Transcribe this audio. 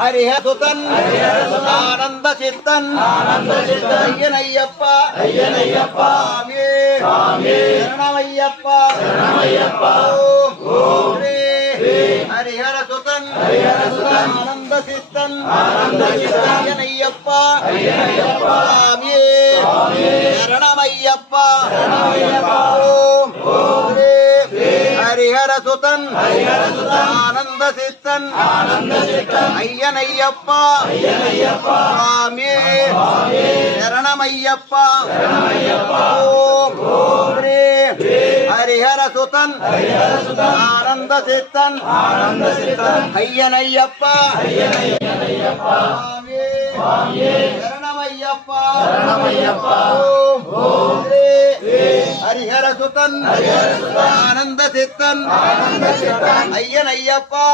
हरिहरसुतन आनंद चित्तन अय्यनय्यप्पा शरणमय्यप्पा ओम श्री हरिहरसुतन आनंद चित्तन अय्यनय्यप्पा शरणमय्यप्पा ओम श्री हरिहरसुतन आनंद चित्तन अय्यनय्यप्पा स्वामी शरणमय्यप्पा ओम श्री हरिहरसुतन आनंद चित्तन अय्यनय्यप्पा स्वामी शरणमय्यप्पा ओम श्री हरिहरसुतन आनंद चित्तन अय्यनय्यप्पा